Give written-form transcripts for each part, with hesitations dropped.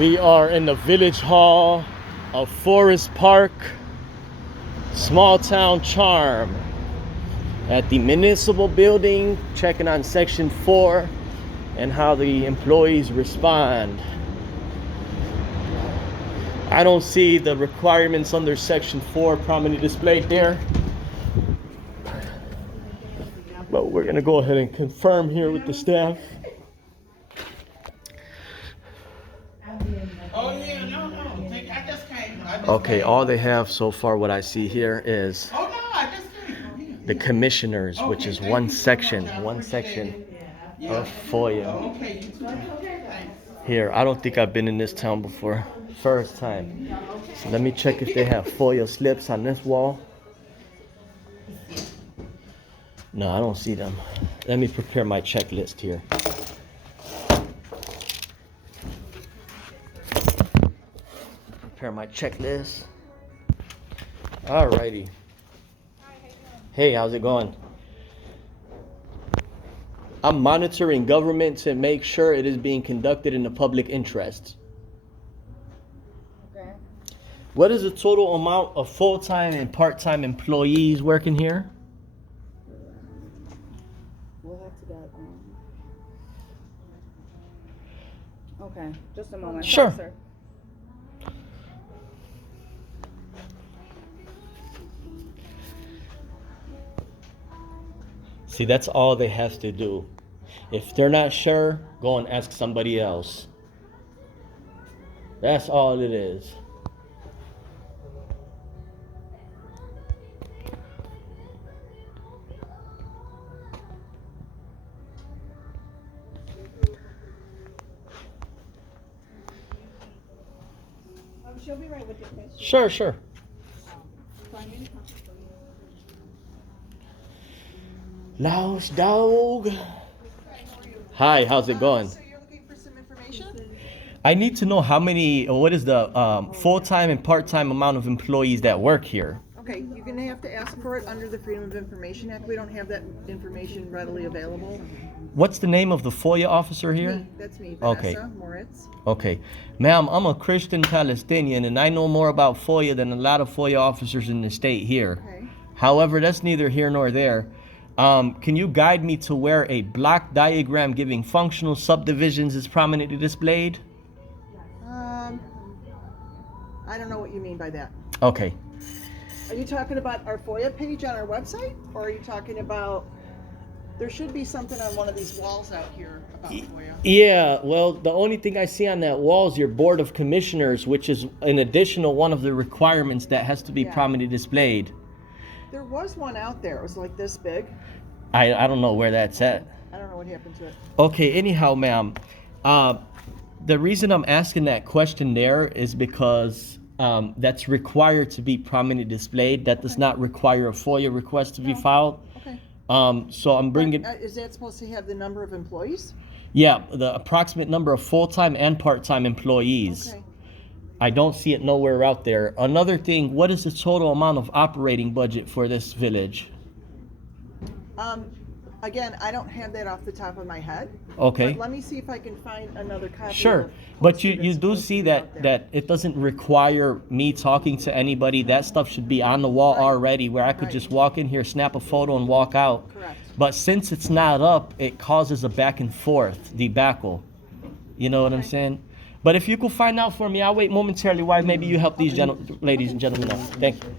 We are in the village hall of Forest Park, small town charm, at the municipal building, checking on section 4 and how the employees respond. I don't see the requirements under section 4 prominently displayed there, but we're gonna go ahead and confirm here with the staff. Oh yeah, no. I just came. Okay, all they have so far, what I see here is Oh no, I just came. the commissioners, which is one section of FOIA. Okay, you too. Thanks. Here, I don't think I've been in this town before. First time. So let me check if they have FOIA slips on this wall. No, I don't see them. Let me prepare my checklist here. Prepare my checklist. Alrighty. Hey, how's it going? I'm monitoring government to make sure it is being conducted in the public interest. Okay. What is the total amount of full-time and part-time employees working here? We'll have to get, okay, just a moment. Sure. Sorry, sir. See, that's all they have to do. If they're not sure, go and ask somebody else. That's all it is. She'll be right with you, please. Sure. Louse dog. Hi, how's it going? So you're looking for some information? I need to know what is the full-time and part-time amount of employees that work here? Okay, you're gonna have to ask for it under the Freedom of Information Act. We don't have that information readily available. What's the name of the FOIA officer here? Me, that's me, Okay. Vanessa Moritz. Okay. Ma'am, I'm a Christian Palestinian and I know more about FOIA than a lot of FOIA officers in the state here. Okay. However, that's neither here nor there. Can you guide me to where a block diagram giving functional subdivisions is prominently displayed? I don't know what you mean by that. Okay. Are you talking about our FOIA page on our website? Or are you talking about, there should be something on one of these walls out here about FOIA. Yeah, well, the only thing I see on that wall is your Board of Commissioners, which is an additional one of the requirements that has to be Yeah. prominently displayed. There was one out there, it was like this big. I don't know where that's at. I don't know what happened to it. Okay, anyhow, ma'am, the reason I'm asking that question there is because that's required to be prominently displayed. That does not require a FOIA request to be filed. Okay. So I'm bringing, Is that supposed to have the number of employees? yeah, the approximate number of full-time and part-time employees. Okay. I don't see it nowhere out there. Another thing, what is the total amount of operating budget for this village? Again, I don't have that off the top of my head. Okay. But let me see if I can find another copy. Sure, of the but you poster that's do supposed to see be out that there. it doesn't require me talking to anybody. That stuff should be on the wall Right. already, where I could Right. just walk in here, snap a photo, and walk out. Correct. But since it's not up, it causes a back and forth debacle. You know what I'm Okay. saying? But if you could find out for me, I'll wait momentarily while maybe you help these ladies and gentlemen out. Thank you.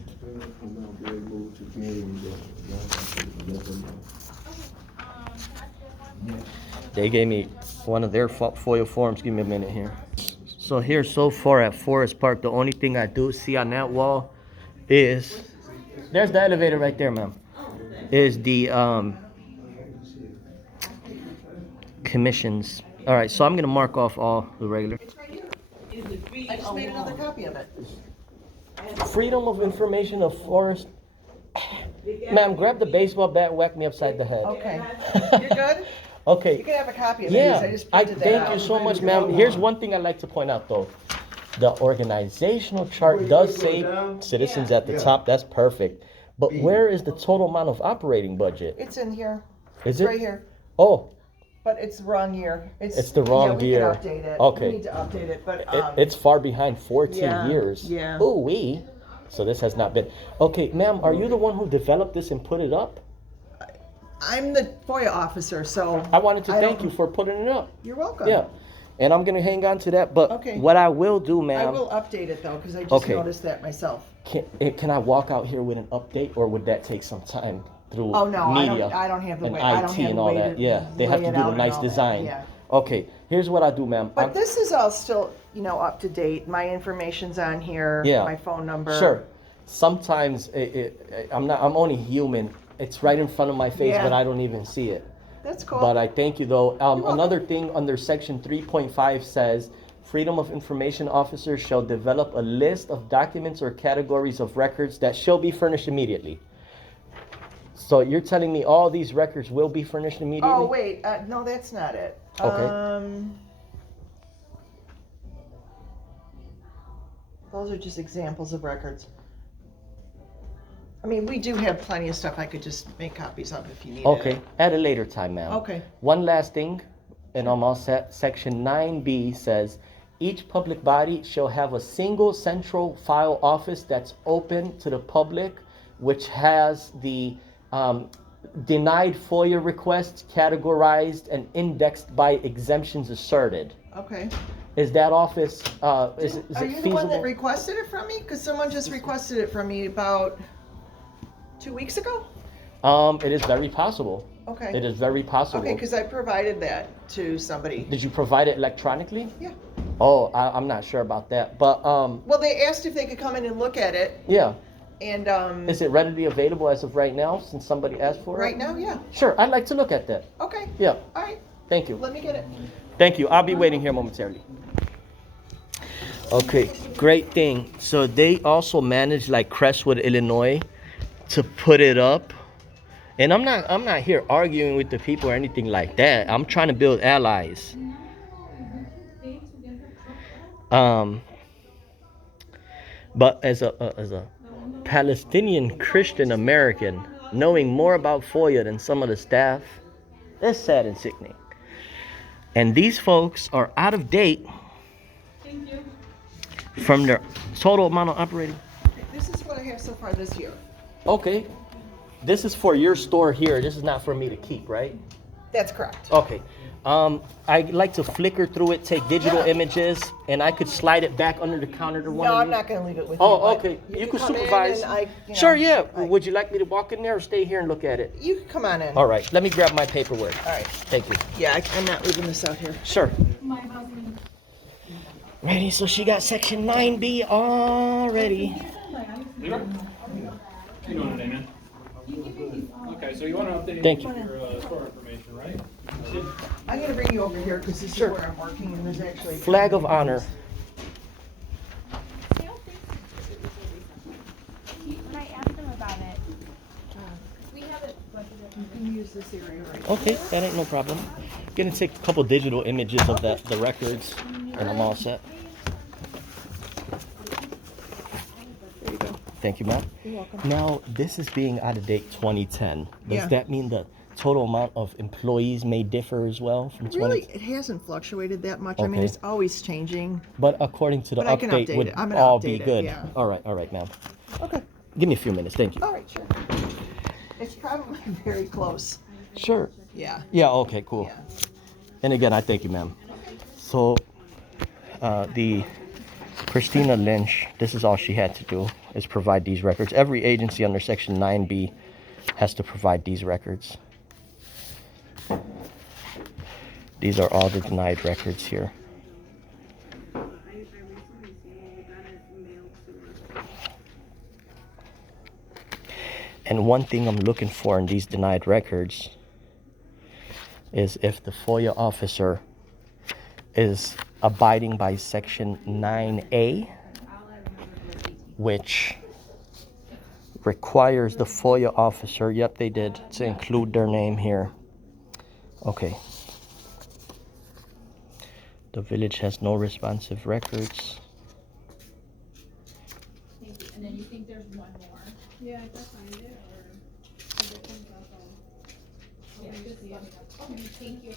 They gave me one of their FOIA forms. Give me a minute here. So here so far at Forest Park, the only thing I do see on that wall is, there's the elevator right there, ma'am, is the commissions. All right, so I'm gonna mark off all the regular. I just made another copy of it. Freedom of information of Forest. Ma'am, grab the baseball bat, whack me upside the head. Okay. You're good? You Okay. can have a copy of it. Yeah, I just I printed that thank out. you so much, ma'am. Here's one thing I'd like to point out, though. The organizational chart does say citizens at the top. That's perfect. But where is the total amount of operating budget? It's in here. Is It's it? right here. Oh, But it's the wrong year. It's the wrong we year. can update it. Okay. We need to update it, but, It's far behind 14 yeah, years. yeah. Ooh wee. So this has not been. Okay, ma'am, are you the one who developed this and put it up? I'm the FOIA officer, so. I wanted to I thank don't- you for putting it up. You're welcome. Yeah. And I'm gonna hang on to that. But Okay. what I will do, I ma'am, will update it though, because I just Okay. noticed that myself. can I walk out here with an update, or would that take some time through Oh, no, media I don't have the and way, IT I don't have and the all way that? to Yeah, they have lay to it do out the and nice all that, design. yeah. Okay, here's what I do, ma'am. But this is all still, up to date. My information's on here. Yeah. My phone number. Sure. Sometimes I'm only human. It's right in front of my face, Yeah. but I don't even see it. That's cool. But I thank you though. welcome. Another thing under section 3.5 says, Freedom of Information officers shall develop a list of documents or categories of records that shall be furnished immediately. So you're telling me all these records will be furnished immediately? Oh, wait, no, that's not it. Okay. Those are just examples of records. I mean, we do have plenty of stuff I could just make copies of if you needed Okay, it. at a later time, ma'am. Okay. One last thing, and I'm all set. Section 9B says, each public body shall have a single central file office that's open to the public, which has the denied FOIA requests categorized and indexed by exemptions asserted. Okay. Is that office, is it Are you the one that feasible? requested it from me? Because someone just requested it from me about 2 weeks ago? It is very possible. Okay. It is very possible. Okay, because I provided that to somebody. Did you provide it electronically? Yeah. Oh, I'm not sure about that, but Well, they asked if they could come in and look at it, yeah. and Is it readily available as of right now, since somebody asked for it? right now, yeah. Sure, I'd like to look at that. Okay. Yeah, All right. thank you. Let me get it. Thank you. I'll be waiting here momentarily. Okay, great thing. So they also manage like Crestwood, Illinois, to put it up. And I'm not here arguing with the people or anything like that. I'm trying to build allies. But as a Palestinian Christian American, knowing more about FOIA than some of the staff, it's sad and sickening. And these folks are out of date from their total amount of operating. This is what I have so far this year. Okay. This is for your store here. This is not for me to keep, right? That's correct. Okay. I like to flicker through it, take digital images, and I could slide it back under the counter to one No, of I'm you. not going to leave it with Oh, you. but okay. You can come in supervise. and Sure, yeah. I- Would you like me to walk in there or stay here and look at it? You can come on in. All right. Let me grab my paperwork. All right. Thank you. Yeah, I'm not leaving this out here. Sure. Ready? So she got section 9B already. Leroy? You doing today, man? Okay, so you want to update Thank you. your store information, right? I'm going to bring you over here because this Sure. is where I'm working and there's actually... Flag of honor. When I asked them about it, we have it budgeted. You can use this area right Okay, that ain't no problem. Gonna take a couple digital images of the records, and I'm all set. There you go. Thank you, ma'am. You're welcome. Now, this is being out of date 2010. Does Yeah. that mean the total amount of employees may differ as well from 20? Really, it hasn't fluctuated that much. I mean, Okay. it's always changing. But according to the But I can update, update would it. I'm gonna all update be it, good. yeah. All right, ma'am. Okay. Give me a few minutes. Thank you. All right, sure. It's probably very close. Sure. Yeah. Yeah. Okay. Cool. Yeah. And again, I thank you, ma'am. So, the Christina Lynch, this is all she had to do, is provide these records. Every agency under Section 9B has to provide these records. These are all the denied records here. And one thing I'm looking for in these denied records is if the FOIA officer is abiding by Section 9A, which requires the FOIA officer, yep, they did, to include their name here. Okay. The village has no responsive records. Thank you. And then you think there's one more? Yeah, I can find it, or if it comes up, I'll. Yeah, just let me know. Okay, thank you.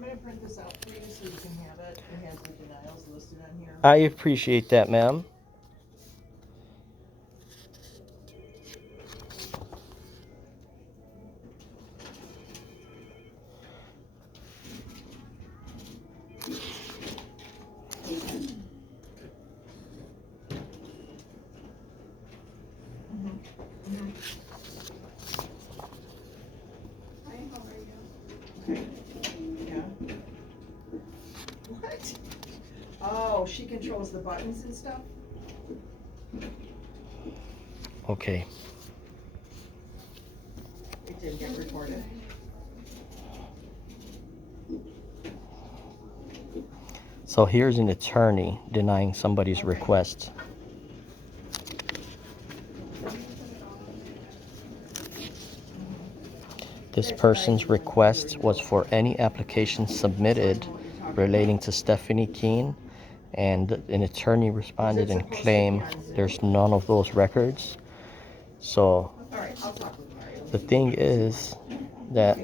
I'm gonna print this out for you so you can have it. It has the denials listed on here. I appreciate that, ma'am. Yeah. What? Oh, she controls the buttons and stuff? Okay. It did get recorded. So here's an attorney denying somebody's request. This person's request was for any application submitted relating to Stephanie Keene, and an attorney responded and claimed there's none of those records. So All right, I'll talk with Mario. the thing is that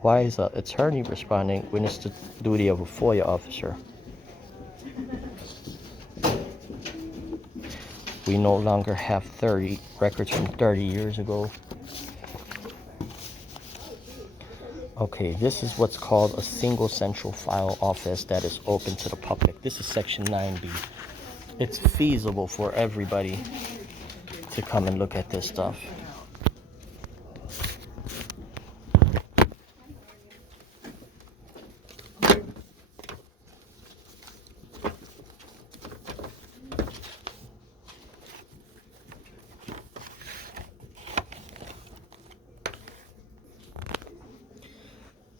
why is an attorney responding when it's the duty of a FOIA officer? We no longer have 30 records from 30 years ago. Okay, this is what's called a single central file office that is open to the public. This is section 9B. It's feasible for everybody to come and look at this stuff.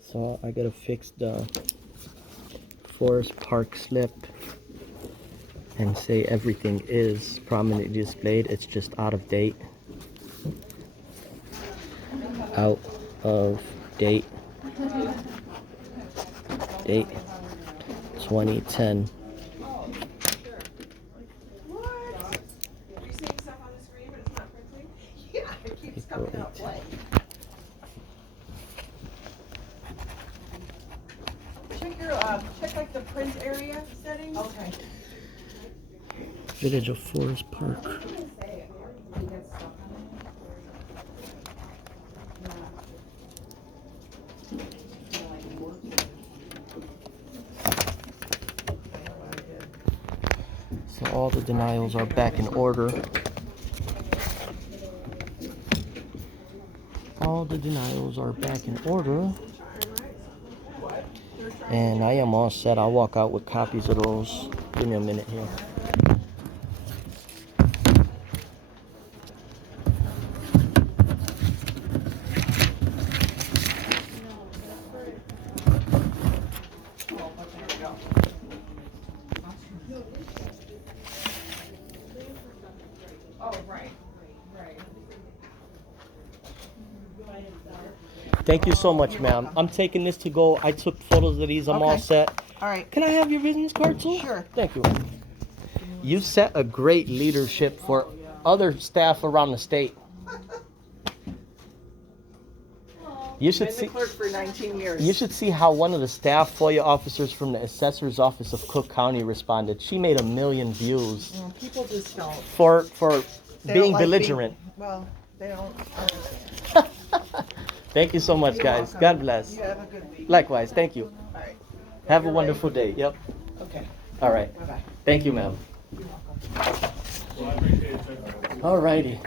So I gotta fix the Forest Park slip and say everything is prominently displayed. It's just out of date. Out of date. Date 2010. What? You're seeing stuff on the screen, but it's not printing? Yeah, it keeps coming out blank. Check your, check like the print area settings. Okay. Village of Forest Park. So all the denials are back in order. All the denials are back in order. And I am all set. I'll walk out with copies of those. Give me a minute here. Oh, right, right. Thank you so much, ma'am. I'm taking this to go. I took photos of these. I'm all Okay. set. All right. Can I have your business card too? Sure. Thank you. You set a great leadership for other staff around the state. You should Been the see. clerk for 19 years. You should see how one of the staff FOIA officers from the assessor's office of Cook County responded. She made 1 million views People just don't. for They being don't like belligerent. Well, they don't understand. Thank you so much, You're guys. welcome. God bless. You have a good week. Likewise. Thank you. All right. Have a You're wonderful day. Yep. Okay. All right. Bye-bye. Thank you, ma'am. All righty.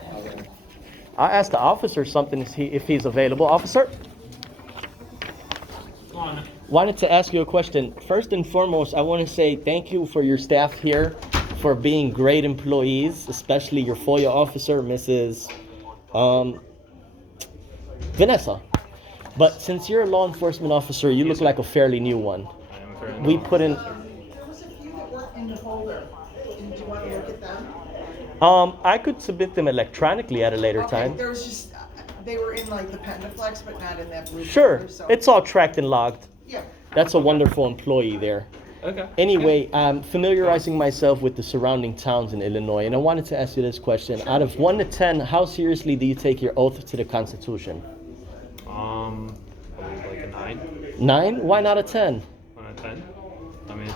I asked the officer something if he's available. Officer, Go on. wanted to ask you a question. First and foremost, I want to say thank you for your staff here for being great employees, especially your FOIA officer, Mrs. Vanessa. But since you're a law enforcement officer, you look like a fairly new one. I am fairly We put in. There was a few that weren't in the folder. Did you want to look at them? I could submit them electronically at a later Okay, time. there was just, they were in like the Pendaflex, but not in that blue Sure, folder, so. it's all tracked and logged. Yeah. That's a wonderful employee there. Okay. Anyway, I'm familiarizing myself with the surrounding towns in Illinois, and I wanted to ask you this question. Out of 1 to 10, how seriously do you take your oath to the Constitution? Probably like a 9. 9? Why not a 10? 1 out of 10. I mean,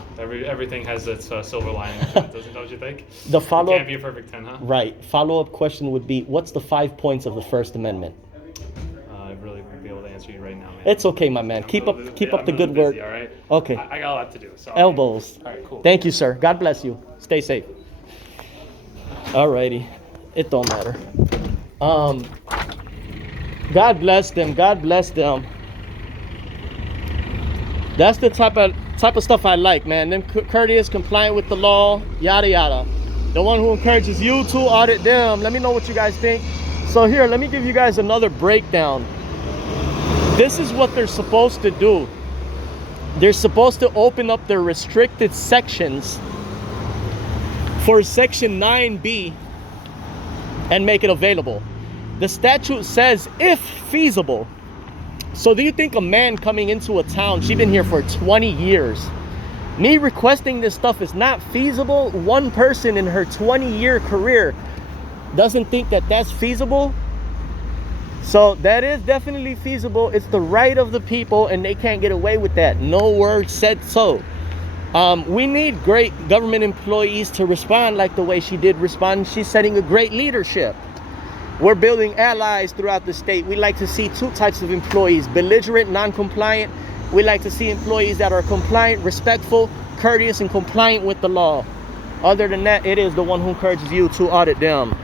everything has its silver lining, don't you think? The It follow-up, can't be a perfect 10, huh? right. Follow-up question would be, what's the 5 points of the First Amendment? I really wouldn't be able to answer you right now, man. It's okay, my man. I'm Keep a up little the busy, good work. All right. Okay. I got a lot to do. So Elbows. All right, cool. Thank you, sir. God bless you. Stay safe. Alrighty. It don't matter. God bless them. God bless them. That's the type of stuff I like, man. Them courteous, compliant with the law, yada yada. The one who encourages you to audit them. Let me know what you guys think. So here, let me give you guys another breakdown. This is what they're supposed to do. They're supposed to open up their restricted sections for section 9B and make it available. The statute says if feasible. So do you think a man coming into a town, she's been here for 20 years, me requesting this stuff is not feasible? One person in her 20-year career doesn't think that that's feasible? So that is definitely feasible. It's the right of the people and they can't get away with that. No word said so. We need great government employees to respond like the way she did respond. She's setting a great leadership. We're building allies throughout the state. We like to see 2 types of employees: belligerent, non-compliant. We like to see employees that are compliant, respectful, courteous, and compliant with the law. Other than that, it is the one who encourages you to audit them.